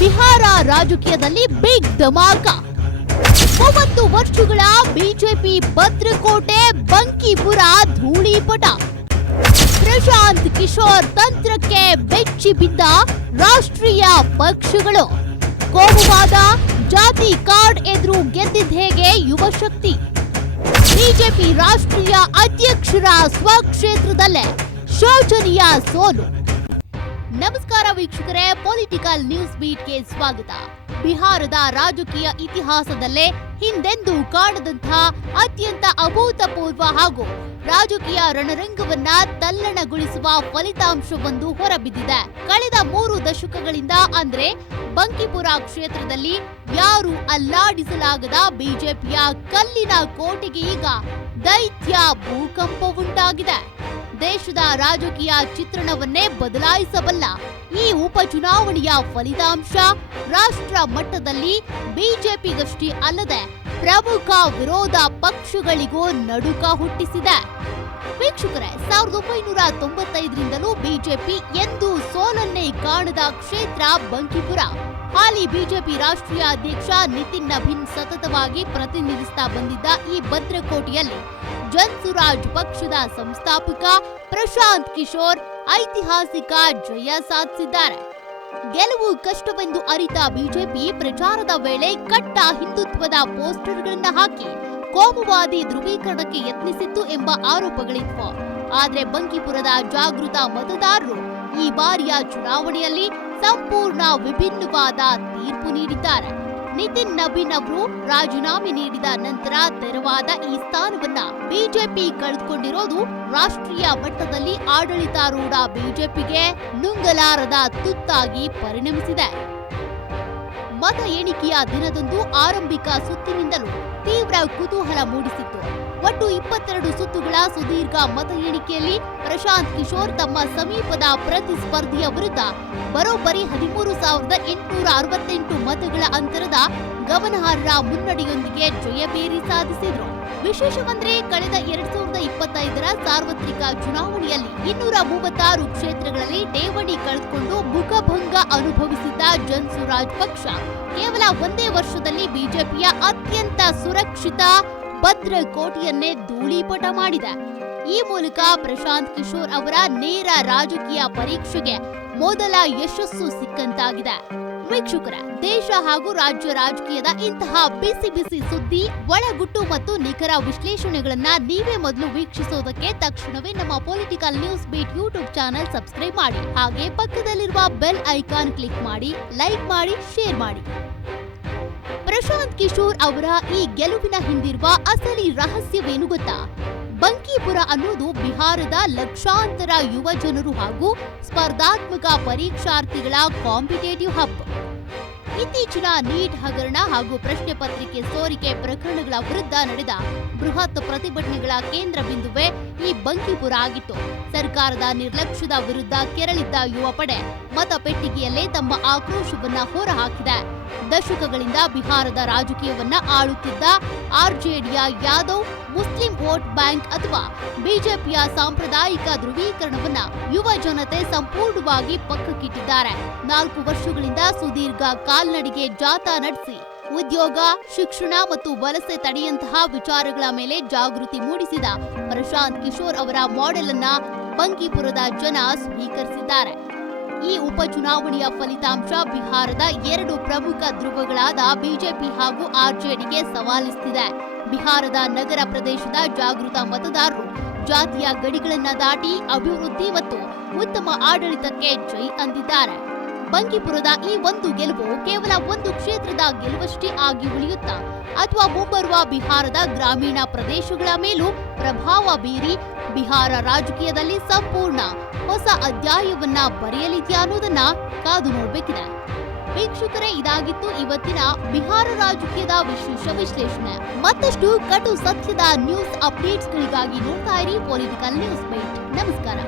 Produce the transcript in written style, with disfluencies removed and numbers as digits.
ಬಿಹಾರ ರಾಜಕೀಯದಲ್ಲಿ ಬಿಗ್ ಧಮಾಕ. 30 ವರ್ಷಗಳ ಬಿಜೆಪಿ ಭದ್ರಕೋಟೆ ಬಂಕಿಪುರ ಧೂಳಿಪಟ. ಪ್ರಶಾಂತ್ ಕಿಶೋರ್ ತಂತ್ರಕ್ಕೆ ಬೆಚ್ಚಿ ಬಿದ್ದ ರಾಷ್ಟ್ರೀಯ ಪಕ್ಷಗಳು. ಕೋಮುವಾದ, ಜಾತಿ ಕಾರ್ಡ್ ಎದುರು ಗೆದ್ದಿದ್ದ ಹೇಗೆ ಯುವ ಶಕ್ತಿ. ಬಿಜೆಪಿ ರಾಷ್ಟ್ರೀಯ ಅಧ್ಯಕ್ಷರ ಸ್ವಕ್ಷೇತ್ರದಲ್ಲೇ ಶೋಚನೀಯ ಸೋಲು. ನಮಸ್ಕಾರ ವೀಕ್ಷಕರೇ, ಪೊಲಿಟಿಕಲ್ ನ್ಯೂಸ್ ಬೀಟ್ಗೆ ಸ್ವಾಗತ. ಬಿಹಾರದ ರಾಜಕೀಯ ಇತಿಹಾಸದಲ್ಲೇ ಹಿಂದೆಂದೂ ಕಾಣದಂತಹ ಅತ್ಯಂತ ಅಭೂತಪೂರ್ವ ಹಾಗೂ ರಾಜಕೀಯ ರಣರಂಗವನ್ನ ತಲ್ಲಣಗೊಳಿಸುವ ಫಲಿತಾಂಶವೊಂದು ಹೊರಬಿದ್ದಿದೆ. ಕಳೆದ 3 ದಶಕಗಳಿಂದ ಅಂದ್ರೆ ಬಂಕಿಪುರ ಕ್ಷೇತ್ರದಲ್ಲಿ ಯಾರು ಅಲ್ಲಾಡಿಸಲಾಗದ ಬಿಜೆಪಿಯ ಕಲ್ಲಿನ ಕೋಟೆಗೆ ಈಗ ದೈತ್ಯ ಭೂಕಂಪ ಉಂಟಾಗಿದೆ. ದೇಶದ ರಾಜಕೀಯ ಚಿತ್ರಣವನ್ನೇ ಬದಲಾಯಿಸಬಲ್ಲ ಈ ಉಪಚುನಾವಣೆಯ ಫಲಿತಾಂಶ ರಾಷ್ಟ್ರ ಮಟ್ಟದಲ್ಲಿ ಬಿಜೆಪಿಗಷ್ಟೇ ಅಲ್ಲದೆ ಪ್ರಮುಖ ವಿರೋಧ ಪಕ್ಷಗಳಿಗೂ ನಡುಕ ಹುಟ್ಟಿಸಿದೆ. ವೀಕ್ಷಕರೇ, 1995ರಿಂದಲೂ ಬಿಜೆಪಿ ಎಂದೂ ಸೋಲನ್ನೇ ಕಾಣದ ಕ್ಷೇತ್ರ ಬಂಕಿಪುರ. ಹಾಲಿ ಬಿಜೆಪಿ ರಾಷ್ಟ್ರೀಯ ಅಧ್ಯಕ್ಷ ನಿತಿನ್ ನಬೀನ್ ಸತತವಾಗಿ ಪ್ರತಿನಿಧಿಸ್ತಾ ಬಂದಿದ್ದ ಈ ಭದ್ರಕೋಟೆಯಲ್ಲಿ ಜನ್ಸುರಾಜ್ ಪಕ್ಷದ ಸಂಸ್ಥಾಪಕ ಪ್ರಶಾಂತ್ ಕಿಶೋರ್ ಐತಿಹಾಸಿಕ ಜಯ ಸಾಧಿಸಿದ್ದಾರೆ. ಗೆಲುವು ಕಷ್ಟವೆಂದು ಅರಿತ ಬಿಜೆಪಿ ಪ್ರಚಾರದ ವೇಳೆ ಕಟ್ಟ ಹಿಂದುತ್ವದ ಪೋಸ್ಟರ್ಗಳನ್ನ ಹಾಕಿ ಕೋಮುವಾದಿ ಧ್ರುವೀಕರಣಕ್ಕೆ ಯತ್ನಿಸಿತ್ತು ಎಂಬ ಆರೋಪಗಳಿದ್ವು. ಆದ್ರೆ ಬಂಕಿಪುರದ ಜಾಗೃತ ಮತದಾರರು ಈ ಬಾರಿಯ ಚುನಾವಣೆಯಲ್ಲಿ ಸಂಪೂರ್ಣ ವಿಭಿನ್ನವಾದ ತೀರ್ಪು ನೀಡಿದ್ದಾರೆ. ನಿತಿನ್ ನಬೀನ್ ಅವರು ರಾಜೀನಾಮೆ ನೀಡಿದ ನಂತರ ತೆರವಾದ ಈ ಸ್ಥಾನವನ್ನ ಬಿಜೆಪಿ ಕಳೆದುಕೊಂಡಿರೋದು ರಾಷ್ಟ್ರೀಯ ಮಟ್ಟದಲ್ಲಿ ಆಡಳಿತಾರೂಢ ಬಿಜೆಪಿಗೆ ನುಂಗಲಾರದ ತುತ್ತಾಗಿ ಪರಿಣಮಿಸಿದೆ. ಮತ ಎಣಿಕೆಯ ದಿನದಂದು ಆರಂಭಿಕ ಸುತ್ತಿನಿಂದಲೂ ತೀವ್ರ ಕುತೂಹಲ ಮೂಡಿಸಿತ್ತು. ಒಟ್ಟು 22 ಸುತ್ತುಗಳ ಸುದೀರ್ಘ ಮತ ಎಣಿಕೆಯಲ್ಲಿ ಪ್ರಶಾಂತ್ ಕಿಶೋರ್ ತಮ್ಮ ಸಮೀಪದ ಪ್ರತಿಸ್ಪರ್ಧಿಯ ವಿರುದ್ಧ ಬರೋಬ್ಬರಿ 13,868 ಮತಗಳ ಅಂತರದ ಗಮನಾರ್ಹ ಮುನ್ನಡೆಯೊಂದಿಗೆ ಜಯಭೇರಿ ಸಾಧಿಸಿದ್ರು. ವಿಶೇಷವೆಂದರೆ ಕಳೆದ 2025ರ ಸಾರ್ವತ್ರಿಕ ಚುನಾವಣೆಯಲ್ಲಿ 236 ಕ್ಷೇತ್ರಗಳಲ್ಲಿ ಠೇವಣಿ ಕಳೆದುಕೊಂಡು ಮುಖಭಂಗ ಅನುಭವಿಸಿದ್ದ ಜನ್ಸುರಾಜ್ ಪಕ್ಷ ಕೇವಲ ಒಂದೇ ವರ್ಷದಲ್ಲಿ ಬಿಜೆಪಿಯ ಅತ್ಯಂತ ಸುರಕ್ಷಿತ ಭದ್ರಕೋಟೆಯನ್ನೇ ಧೂಳಿಪಟ ಮಾಡಿದೆ. ಈ ಮೂಲಕ ಪ್ರಶಾಂತ್ ಕಿಶೋರ್ ಅವರ ನೇರ ರಾಜಕೀಯ ಪರೀಕ್ಷೆಗೆ ಮೊದಲ ಯಶಸ್ಸು ಸಿಕ್ಕಂತಾಗಿದೆ. ವೀಕ್ಷಕರ, ದೇಶ ಹಾಗೂ ರಾಜ್ಯ ರಾಜಕೀಯದ ಇಂತಹ ಬಿಸಿ ಬಿಸಿ ಸುದ್ದಿ, ಒಳಗುಟ್ಟು ಮತ್ತು ನಿಖರ ವಿಶ್ಲೇಷಣೆಗಳನ್ನ ನೀವೇ ಮೊದಲು ವೀಕ್ಷಿಸೋದಕ್ಕೆ ತಕ್ಷಣವೇ ನಮ್ಮ political news beat YouTube channel subscribe ಮಾಡಿ. ಹಾಗೆ ಪಕ್ಕದಲ್ಲಿರುವ ಬೆಲ್ ಐಕಾನ್ ಕ್ಲಿಕ್ ಮಾಡಿ, ಲೈಕ್ ಮಾಡಿ, ಶೇರ್ ಮಾಡಿ. ಪ್ರಶಾಂತ್ ಕಿಶೋರ್ ಅವರ ಈ ಗೆಲುವಿನ ಹಿಂದಿರುವ ಅಸಲಿ ರಹಸ್ಯವೇನು ಗೊತ್ತಾ? ಬಂಕಿಪುರ ಅನ್ನೋದು ಬಿಹಾರದ ಲಕ್ಷಾಂತರ ಯುವ ಜನರು ಹಾಗೂ ಸ್ಪರ್ಧಾತ್ಮಕ ಪರೀಕ್ಷಾರ್ಥಿಗಳ ಕಾಂಪಿಟೇಟಿವ್ ಹಬ್. ಇತ್ತೀಚಿನ ನೀಟ್ ಹಗರಣ ಹಾಗೂ ಪ್ರಶ್ನೆ ಪತ್ರಿಕೆ ಸೋರಿಕೆ ಪ್ರಕರಣಗಳ ವಿರುದ್ಧ ನಡೆದ ಬೃಹತ್ ಪ್ರತಿಭಟನೆಗಳ ಕೇಂದ್ರ ಬಿಂದುವೇ ಈ ಬಂಕಿಪುರ ಆಗಿತ್ತು. ಸರ್ಕಾರದ ನಿರ್ಲಕ್ಷ್ಯದ ವಿರುದ್ಧ ಕೆರಳಿದ್ದ ಯುವ ಪಡೆ ಮತಪೆಟ್ಟಿಗೆಯಲ್ಲೇ ತಮ್ಮ ಆಕ್ರೋಶವನ್ನ ಹೊರಹಾಕಿದೆ. ದಶಕಗಳಿಂದ ಬಿಹಾರದ ರಾಜಕೀಯವನ್ನ ಆಳುತ್ತಿದ್ದ ಆರ್ಜೆಡಿಯ ಯಾದವ್ ಮುಸ್ಲಿಂ ವೋಟ್ ಬ್ಯಾಂಕ್ ಅಥವಾ ಬಿಜೆಪಿಯ ಸಾಂಪ್ರದಾಯಿಕ ಧ್ರುವೀಕರಣವನ್ನ ಯುವ ಜನತೆ ಸಂಪೂರ್ಣವಾಗಿ ಪಕ್ಕಕ್ಕಿಟ್ಟಿದ್ದಾರೆ. 4 ವರ್ಷಗಳಿಂದ ಸುದೀರ್ಘ ಕಾಲ್ನಡಿಗೆ ಜಾಥಾ ನಡೆಸಿ ಉದ್ಯೋಗ, ಶಿಕ್ಷಣ ಮತ್ತು ವಲಸೆ ತಡೆಯಂತಹ ವಿಚಾರಗಳ ಮೇಲೆ ಜಾಗೃತಿ ಮೂಡಿಸಿದ ಪ್ರಶಾಂತ್ ಕಿಶೋರ್ ಅವರ ಮಾಡೆಲ್ ಅನ್ನ ಬಂಕಿಪುರದ ಜನ ಸ್ವೀಕರಿಸಿದ್ದಾರೆ. ಈ ಉಪಚುನಾವಣೆಯ ಫಲಿತಾಂಶ ಬಿಹಾರದ 2 ಪ್ರಮುಖ ಧ್ರುವಗಳಾದ ಬಿಜೆಪಿ ಹಾಗೂ ಆರ್ಜೆಡಿಗೆ ಸವಾಲಿಸುತ್ತಿದೆ. ಬಿಹಾರದ ನಗರ ಪ್ರದೇಶದ ಜಾಗೃತ ಮತದಾರರು ಜಾತಿಯ ಗಡಿಗಳನ್ನ ದಾಟಿ ಅಭಿವೃದ್ಧಿ ಮತ್ತು ಉತ್ತಮ ಆಡಳಿತಕ್ಕೆ ಜೈ ಅಂದಿದ್ದಾರೆ. ಬಂಕಿಪುರದ ಈ ಒಂದು ಗೆಲುವು ಕೇವಲ ಒಂದು ಕ್ಷೇತ್ರದ ಗೆಲುವಷ್ಟೇ ಆಗಿ ಉಳಿಯುತ್ತಾ ಅಥವಾ ಮುಂಬರುವ ಬಿಹಾರದ ಗ್ರಾಮೀಣ ಪ್ರದೇಶಗಳ ಮೇಲೂ ಪ್ರಭಾವ ಬೀರಿ ಬಿಹಾರ ರಾಜಕೀಯದಲ್ಲಿ ಸಂಪೂರ್ಣ ಹೊಸ ಅಧ್ಯಾಯವನ್ನ ಬರೆಯಲಿದೆಯಾ ಅನ್ನೋದನ್ನ ಕಾದು ನೋಡಬೇಕಿದೆ. ವೀಕ್ಷಕರೇ, ಇದಾಗಿತ್ತು ಇವತ್ತಿನ ಬಿಹಾರ ರಾಜಕೀಯದ ವಿಶೇಷ ವಿಶ್ಲೇಷಣೆ. ಮತ್ತಷ್ಟು ಕಟು ಸತ್ಯದ ನ್ಯೂಸ್ ಅಪ್ಡೇಟ್ಸ್ಗಳಿಗಾಗಿ ನೋಡ್ತಾ ಇರಿ ಪೊಲಿಟಿಕಲ್ ನ್ಯೂಸ್ ಬೈಟ್. ನಮಸ್ಕಾರ.